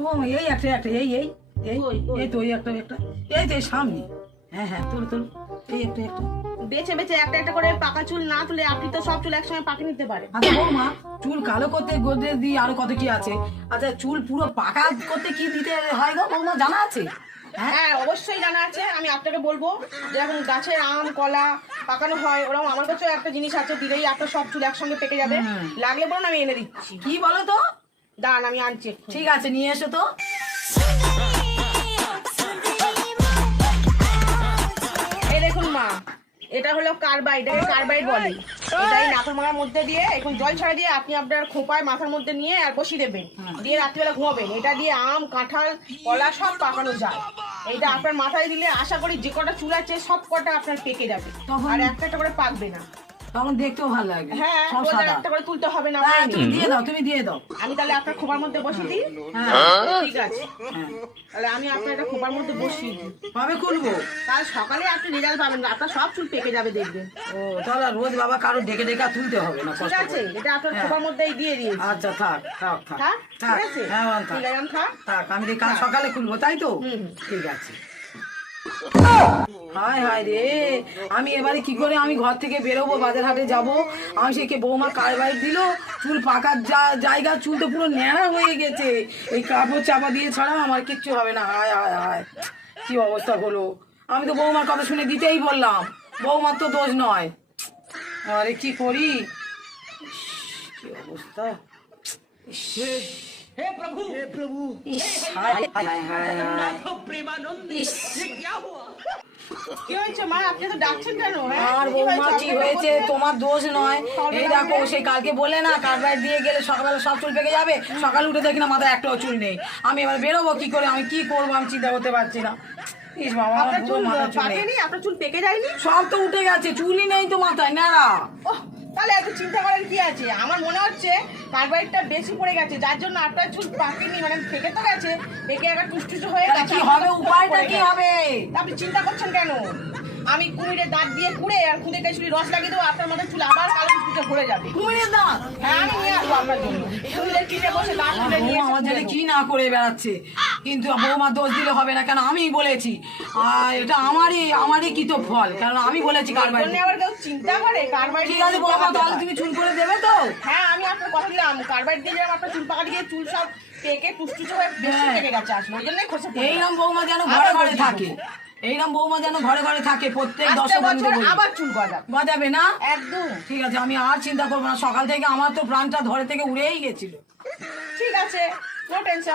ও এই একটা একটা এই এই এই এই তো এই একটা একটা এই তো এই সামনে। হ্যাঁ হ্যাঁ তোর তোর এই একটা একটা বেছে বেছে একটা একটা করে পাকা চুল না তুলে আপনি তো সব চুল একসঙ্গে পাকিয়ে নিতে পারেন। আচ্ছা বৌমা, চুল কালো করতে গোদরেজ দিই আরো কত কি আছে। আচ্ছা চুল পুরো পাকা করতে কি দিতে হয় গো বৌমা, জানা আছে? হ্যাঁ অবশ্যই জানা আছে, আমি আপনাকে বলবো। যেরকম গাছের আম কলা পাকানো হয় ওরকম আমার কাছেও একটা জিনিস আছে, দিলেই আপনার সব চুল একসঙ্গে পেকে যাবে। লাগলে বলুন আমি এনে দিচ্ছি। কি বলো তো? দাঁড়ান আমি আনছি এক্ষুনি। ঠিক আছে নিয়ে এসো তো। এই দেখুন মা, এটা হলো কার্বাইড, এটাকে কার্বাইড বলে। এটাই নাকের মাথার মধ্যে দিয়ে এখন জল ছাড়া দিয়ে আপনি আপনার খোপায় মাথার মধ্যে নিয়ে আর বসিয়ে দেবেন, দিয়ে রাত্রিবেলা ঘুমাবেন। এটা দিয়ে আম কাঁঠাল কলা সব পাকানো যায়। এইটা আপনার মাথায় দিলে আশা করি যে কটা চুল আছে সব কটা আপনার পেকে যাবে, আর একটা একটা করে পাকবে না। তখন দেখতেও ভালো লাগবে। হ্যাঁ সব রোজ সাদা। একটা করে তুলতে হবে না। হ্যাঁ, তুমি দিয়ে দাও, তুমি দিয়ে দাও। আমি তাহলে আপনার খোপার মধ্যে বসিয়ে দিই। হ্যাঁ ঠিক আছে, হ্যাঁ। তাহলে আমি আপনার এটা খোপার মধ্যে বসিয়ে দিই। কবে খুলবো? কাল সকালে আপনি রেজাল্ট পাবেন, আপনার সব চুল পেকে যাবে দেখবেন। ও তাহলে রোজ বাবা কারো ডেকে ডেকে আর তুলতে হবে না, ঠিক কষ্ট আছে, করে। এটা আপনার হ্যাঁ। খোপার মধ্যেই দিয়ে দিয়েছি। আচ্ছা থাক থাক থাক থাক, থাক। ঠিক আছে? হ্যাঁ থাক ঠিক আছে, থাক। থাক, আমি কাল সকালে খুলবো তাই তো? হুম। ঠিক আছে। হায় হায় রে, আমি এবারে কি করে আমি ঘর থেকে বেরোবো, বাজার হাটে যাবো। আমি সে বৌমা কারবাইড দিল, চুল পাকার জায়গা, চুল তো পুরো ন্যাড়া হয়ে গেছে। এই কাপড় চাপা দিয়ে ছাড়াও আমার কিচ্ছু হবে না। হায় হায় হায়, কি অবস্থা হলো। আমি তো বৌমার কথা শুনে দিতেই বললাম, বৌমার তো দোষ নয়। আরে কি করি, কি অবস্থা। हे प्रभु ইস, হায় হায় হায় হায় হায়। प्रेमानंद ইস, ये क्या हुआ? কি হয়েছে মা, আপনি তো ডাকছেন কেন? হ্যাঁ? আর কি বৌমা হয়েছে? কি আপনাকে হয়েছে, বলতে- তোমার দোষ নয়। এই দেখো সেই কালকে বলে না কারবাইড দিয়ে গেলে সকালে সব চুল পেকে যাবে, সকালে উঠে দেখি না মাথায় একটাও চুল নেই। আমি এবার বেরোবো কি করে, আমি কি করবো আমি চিন্তা করতে পারছি না। ইস বাবা, আমার আপনার পুরো চুল মাথায় চুল নেই। পাকেনি, আপনার চুল পেকে যায়নি? সব তো উঠে গেছে, চুলই নেই তো মাথায়, নাড়া। ওহ, তাহলে এত চিন্তা করার কি আছে? আমার মনে হচ্ছে কার্বাইডটা বেশি পড়ে গেছে, যার জন্য আপনার চুল পাকেনি, মানে পেকে তো গেছে, পেকে একটা টুসটুসু হয়ে তাহলে গেছে। কি আপনার হবে, তো উপায়টা পড়ে কি গেছে। হবে? আপনি চিন্তা করছেন কেন? আমি কুমিরের দাঁত দিয়ে কুড়ে আর খুদে কেশুরি রস লাগিয়ে দেবো, আপনার মাথায় চুল আবার কালো টুসটুসে ভরে যাবে। কুমিরের দাঁত? হ্যাঁ আমি নিয়ে আসবো আপনার জন্য। কুমিরের কিনে বসে দাঁত তুলে নিয়ে বৌমা আমার এসে জানে দেবো। কি না করে বেড়াচ্ছে, কিন্তু বৌমা দোষ দিলে হবে না, কেন আমিই বলেছি। আর এটা আমারই কি তো ফল, কারণ আমি বলেছি কারবাইড। জন্য আবার কেউ চিন্তা করে কার্বাইড ঠিক আছে বৌমা, তাহলে তুমি চুল করে দেবে তো? হ্যাঁ আমি আপনার কথা দিলাম, কার্বাইড দিয়ে যেরকম আপনার চুল পাকা দিয়ে চুল সব পেকে টুসটুসে হয়ে বেশি হ্যাঁ। পেকে গেছে আসলে, ওই জন্যই খসে পড়ে এইরকম গেছে। বৌমা যেন আবার ঘরে ঘরে বলছি। থাকে, এইরকম বৌমা যেন ঘরে ঘরে থাকে, প্রত্যেক আসছে 10 বন্ধু বছর আবার চুল গজাবে। বাজাবে না। একদম ঠিক আছে, আমি আর চিন্তা করবো না, সকাল থেকে আমার তো প্রাণটা ধরে থেকে উড়েই গেছিল। ঠিক আছে, নো টেনশন।